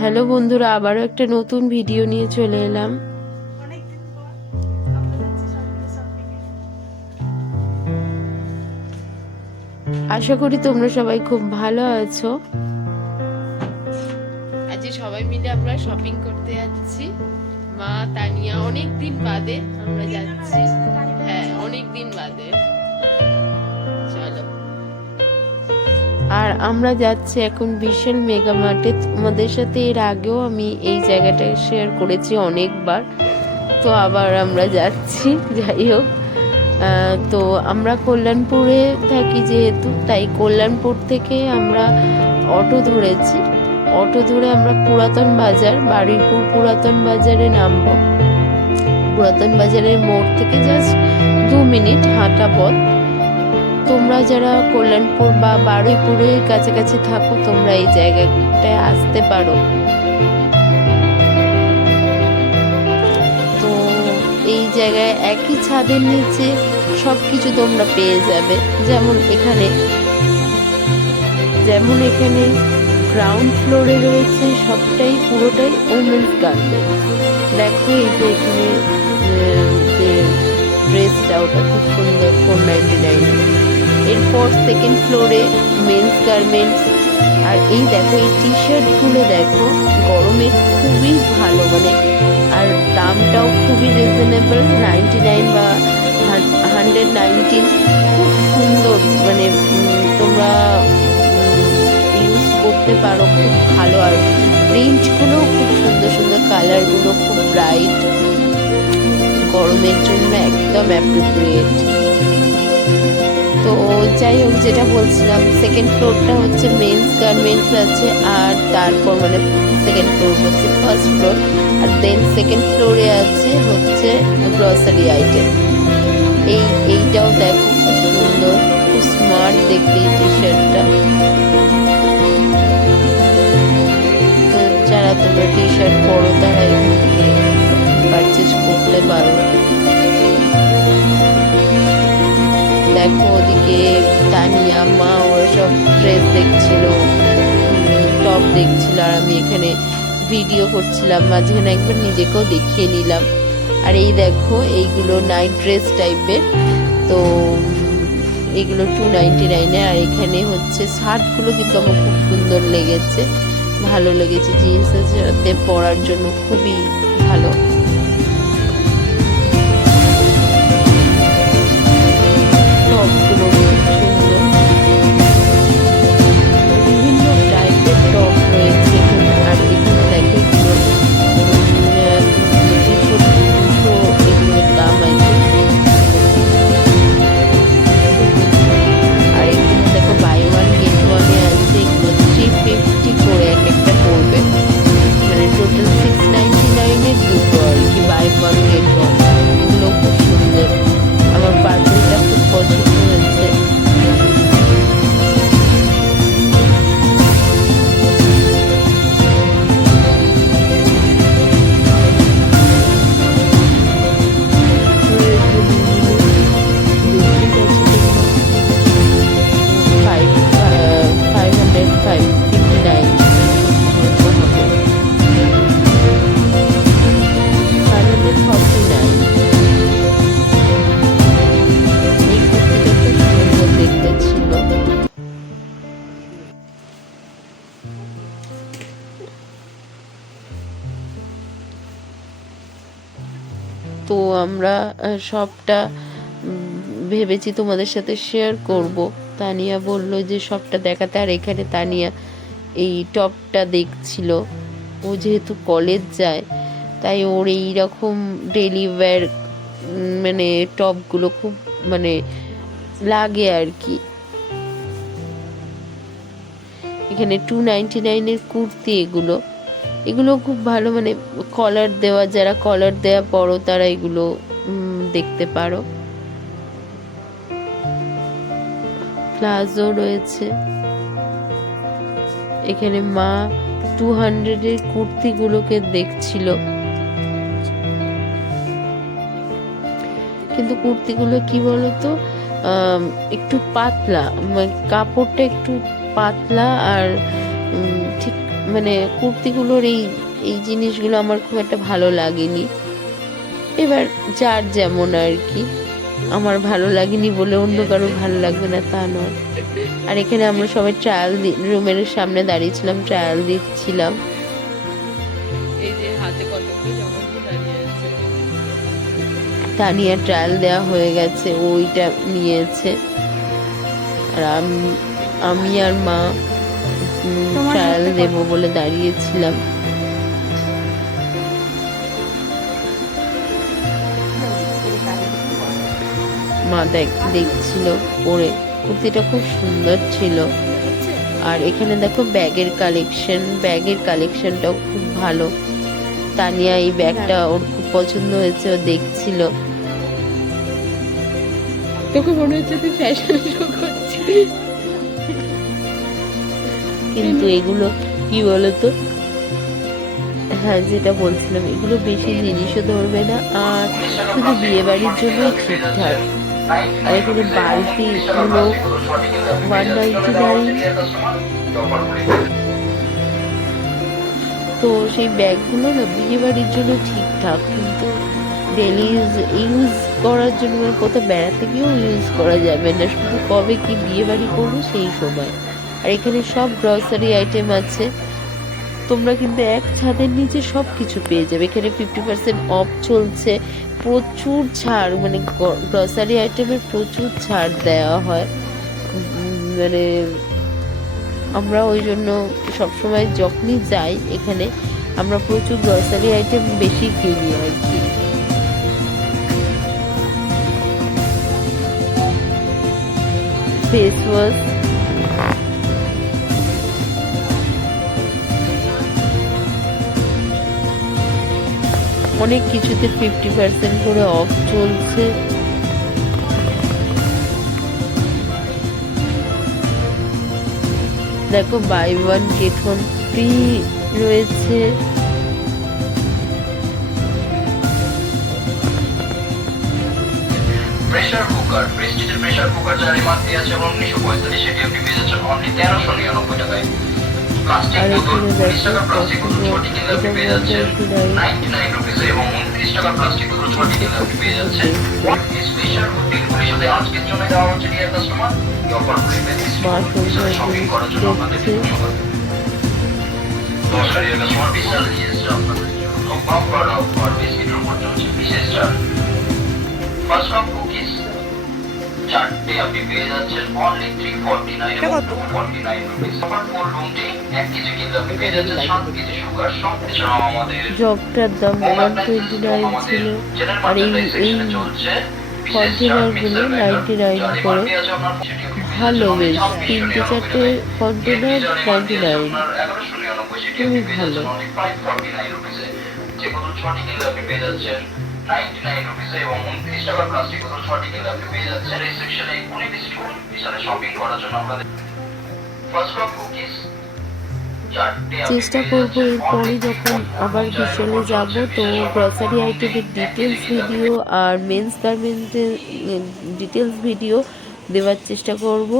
Hello বন্ধুরা, আবারও একটা নতুন ভিডিও নিয়ে চলে এলাম। আশা করি তোমরা সবাই খুব ভালো আছো। আজ সবাই মিলে আমরা শপিং করতে যাচ্ছি। মা, তানিয়া, অনেক দিন বাদে আমরা যাচ্ছি। হ্যাঁ, অনেক দিন বাদে। চলো। আর আমরা যাচ্ছি এখন বিশাল মেগা মার্টে। তোমাদের সাথে এর আগেও আমি এই জায়গাটা শেয়ার করেছি অনেকবার, তো আবার আমরা যাচ্ছি। যাই হোক, তো আমরা কল্যাণপুরে থাকি যেহেতু, তাই কল্যাণপুর থেকে আমরা অটো ধরেছি। অটো ধরে আমরা পুরাতন বাজার, বারুইপুর পুরাতন বাজারে নামবো। পুরাতন বাজারের মোড় থেকে জাস্ট 2 মিনিট হাঁটা পথ। তোমরা যারা কল্যাণপুর বা বারুইপুরের কাছাকাছি থাকো, তোমরা এই জায়গাটায় আসতে পারো। তো এই জায়গায় একই ছাদের নিচে সবকিছু তোমরা পেয়ে যাবে। যেমন এখানে গ্রাউন্ড ফ্লোরে রয়েছে সবটাই, পুরোটাই ওমেন্স গার্মেন্ট। দেখো এই যে এখানে যে ড্রেসটা, ওটা খুব সুন্দর, 499। এরপর সেকেন্ড ফ্লোরে মেন্স গার্মেন্টস। আর এই দেখো এই টি শার্টগুলো দেখো, গরমে খুবই ভালো, মানে আর দামটাও খুবই রিজনেবল, 99 বা 119। খুব সুন্দর, মানে তোমরা ইউজ করতে পারো, খুব ভালো। আর প্রিন্টগুলো খুব সুন্দর সুন্দর, কালারগুলো খুব ব্রাইট, গরমের জন্য একদম অ্যাপ্রোপ্রিয়েট। তো যাই হোক, যেটা বলছিলাম, সেকেন্ড ফ্লোরটা হচ্ছে মেন্স গার্মেন্টস আছে, আর তারপর মানে সেকেন্ড ফ্লোর হচ্ছে ফার্স্ট ফ্লোর, আর দেন সেকেন্ড ফ্লোরে আছে হচ্ছে গ্রসারি আইটেম। এইটাও দেখো খুব সুন্দর, খুব স্মার্ট দেখতে এই টি শার্টটা। তো যারা তোমরা টি শার্ট পরো, তারা এখান থেকে পারচেজ করতে পারো। দেখো ওদিকে তানিয়া, মা, ওরা সব ড্রেস দেখছিল, টপ দেখছিল, আর আমি এখানে ভিডিও করছিলাম। মাঝখানে একবার নিজেকেও দেখিয়ে নিলাম। আর এই দেখো, এইগুলো নাইট ড্রেস টাইপের, তো এগুলো 299-এ। আর এখানে হচ্ছে শার্টগুলো কিন্তু আমার খুব সুন্দর লেগেছে, ভালো লেগেছে, জিন্সের সাথে পরার জন্য খুবই ভালো। টপগুলো খুব সুন্দর, বিভিন্ন টাইপের টপ রয়েছে এখানে। আর এখানে দেখো এগুলো 200 এগুলোর দাম আছে। আর এখানে দেখো বাই ওয়ান গেট ওয়ানে আছে, এগুলো 350 করে এক একটা পড়বে, মানে টোটাল 699-এর দুটো আর কি, বাই ওয়ান গেট ওয়ান। এগুলো খুব সুন্দর, আমার পার্পলটা খুব পছন্দ হয়েছে। তো আমরা সবটা ভেবেছি তোমাদের সাথে শেয়ার করব। তানিয়া বলল যে সবটা দেখাতে, আর এখানে তানিয়া এই টপটা দেখছিল। ও যেহেতু কলেজ যায়, তাই ওর এই রকম ডেলি ওয়্যার মানে টপগুলো খুব মানে লাগে আর কি। এখানে 299-এর কুর্তি, এগুলো খুব ভালো, মানে কলার দেওয়া, যারা কলার দেওয়া পরো তারা এগুলো দেখতে পারো। প্লাজো রয়েছে এখানে। মা 200-এর কুর্তিগুলোকে দেখছিল, কিন্তু কুর্তিগুলো কি বলতো, একটু পাতলা, কাপড়টা একটু পাতলা, আর ঠিক মানে কুর্তিগুলোর এই এই জিনিসগুলো আমার খুব একটা ভালো লাগেনি। এবার যার যেমন আর কি, আমার ভালো লাগেনি বলে অন্য কারো ভালো লাগবে না তা নয়। আর এখানে আমরা সবাই ট্রায়াল রুমের সামনে দাঁড়িয়েছিলাম, ট্রায়াল দিচ্ছিলাম। এই যে হাতে কতগুলো জামা দিয়ে দাঁড়িয়ে আছে। তানিয়া ট্রায়াল দেওয়া হয়ে গেছে, ওইটা নিয়েছে। আর আমি আর মা ট্রায়াল দেব বলে দাঁড়িয়েছিলাম। মা দেখছিল পরে, কুর্তিটা খুব সুন্দর ছিল। আর এখানে দেখো ব্যাগের কালেকশনটাও খুব ভালো। তানিয়া এই ব্যাগটা ওর খুব পছন্দ হয়েছে, ও দেখছিল। তোকে মনে হচ্ছে তুই ফ্যাশন শো করছিস। কিন্তু এগুলো কি বলতো, হ্যাঁ যেটা বলছিলাম, এগুলো বেশি জিনিসও ধরবে না, আর শুধু বিয়ে বাড়ির জন্যই ঠিকঠাক। আর এখানে বালতিগুলো 199। তো সেই ব্যাগগুলো না বিয়ে বাড়ির জন্য ঠিকঠাক, কিন্তু ডেলি ইউজ করার জন্য মানে কোথাও বেড়াতে গিয়েও ইউজ করা যাবে না, শুধু কবে কি বিয়ে বাড়ি করবো সেই সময়। আর এখানে সব গ্রসারি আইটেম আছে, তোমরা কিন্তু এক ছাদের নিচে সব কিছু পেয়ে যাবে। এখানে 50% অফ চলছে, প্রচুর ছাড়, মানে গ্রসারি আইটেমের প্রচুর ছাড় দেওয়া হয়। মানে আমরা ওই জন্য সবসময় যখনই যাই এখানে আমরা প্রচুর গ্রসারি আইটেম বেশি কিনি আর কি। ফেস ওয়াশ, অনেক কিছুতে 50% করে অফ চলছে। দেখো buy one get one free রয়েছে। প্রেসার কুকার, প্রেস্টিজের প্রেসার কুকার যার এমআরপি আছে 1945, সেটি আপনি পেয়ে যাচ্ছেন অনলি 1399 টাকায়। প্লাস্টিক বোতল 20 টাকা প্লাস্টিক বোতল 6টি কিনলে আপনি পেয়ে যাচ্ছেন 99 রুপিসে, এবং 29 টাকা প্লাস্টিক বোতল 6টি কিনলে আপনি পেয়ে যাচ্ছেন। স্পেশাল ডিলগুলির সাথে আজকের জন্য দেওয়া হচ্ছে ডিয়ার কাস্টমার, এই অফারগুলি পেতে শপিং করার জন্য আপনাদেরকে ধন্যবাদ। নমস্কার ডিয়ার কাস্টমার, বিশাল নিয়েছে আপনাদের জন্য বাম্পার অফার, বিস্কিটের উপর চলছে বিশেষ ছাড়। ফার্স্ট অফ কুকিজ 4টে আপনি পেয়ে যাচ্ছেন অনলি 349 এবং 249 রুপিস। আবার ফুল রুমটি 1 কেজি কিনলে আপনি পেয়ে যাচ্ছেন 7 কেজি সুগার সব। এছাড়াও আমাদের জগটার দাম 129 ছিল, আর এই কন্টেনারগুলো 99 করে। ভালো, বেশ 3-4টে কন্টেনার 99, খুবই ভালো। যে বোতল 6টি কিনলে আপনি পেয়ে যাচ্ছেন 99 রুপিসে, এবং 29 টাকা প্লাস্টিক বোতল 6টি কিনলে আপনি পেয়ে যাচ্ছেন এই সেকশনে 19 বিস্কিট বিশালে শপিং করার জন্য আপনাদের ফার্স্ট অফ কুকিজ। চেষ্টা করবো এরপরে যখন আবার বিশালে যাব তো গ্রসারি আইটেমের ডিটেলস ভিডিও আর মেন্স গার্মেন্টের ডিটেলস ভিডিও দেওয়ার চেষ্টা করব।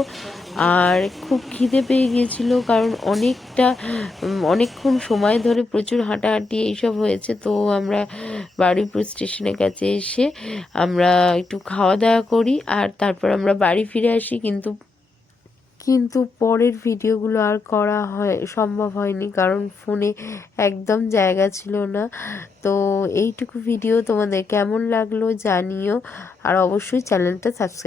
আর খুব খিদে পেয়ে গিয়েছিল, কারণ অনেকক্ষণ সময় ধরে প্রচুর হাঁটাহাঁটি এইসব হয়েছে। তো আমরা বারুইপুর স্টেশনের কাছে এসে আমরা একটু খাওয়া দাওয়া করি, আর তারপর আমরা বাড়ি ফিরে আসি। কিন্তু পরের ভিডিওগুলো আর করা সম্ভব হয়নি, কারণ ফোনে একদম জায়গা ছিল না। তো এইটুকু ভিডিও তোমাদের কেমন লাগলো জানিও, আর অবশ্যই চ্যানেলটা সাবস্ক্রাইব